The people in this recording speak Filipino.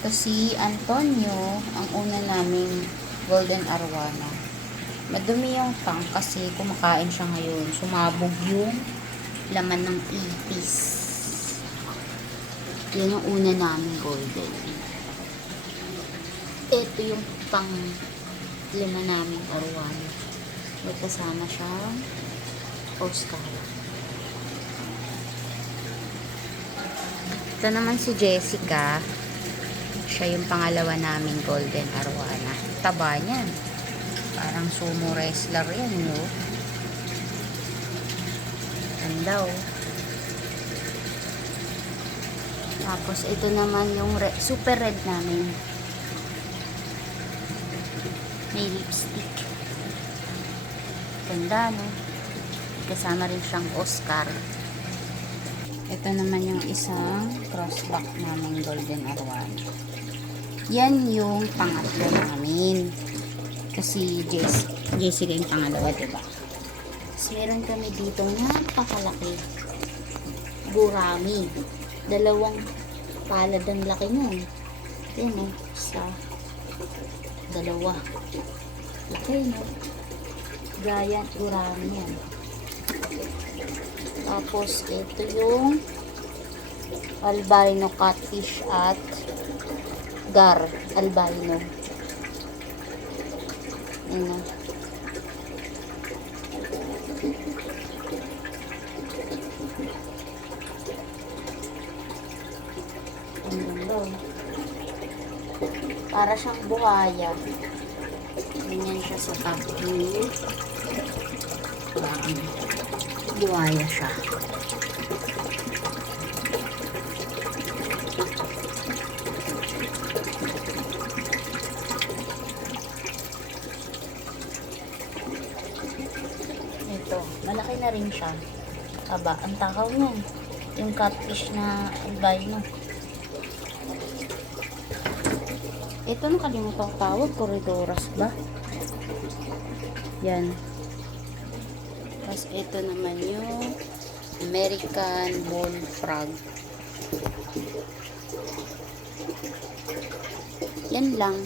Ito si Antonio, ang una naming golden arwana. Madumi yung tank kasi kumakain siya ngayon. Sumabog yung laman ng ipis. Yan yung una naming golden. Ito yung pang lima naming arwana. May kasama siyang Oscar. Ito naman si Jessica. Siya yung pangalawa naming golden arwana. Taba niyan. Parang sumo wrestler yan, no? Ganda, oh. Tapos, ito naman yung super red namin. May lipstick. Ganda, no? Kasama rin siyang Oscar. Ito naman yung isang crossback naming golden arwana. Yan yung pangatlo namin. Kasi Jessica yung pangalawa, diba? Tapos meron kami dito napakalaki. Gurami. Dalawang palad ang laki nun. Yan, oh. Isa. Dalawa. Laki, no? Giant gurami yan. Tapos, ito yung albino catfish at gar albino. Ano? Para siyang buhaya. Ganyan siya sa top view. Buhaya siya. Ito, malaki na rin siya. Aba, ang takaw niyan. Yung catfish na albino. Ito, nakalimutan ko tawag. Corridoras ba? Yan. Tapos, ito naman yung American bullfrog. Yan lang.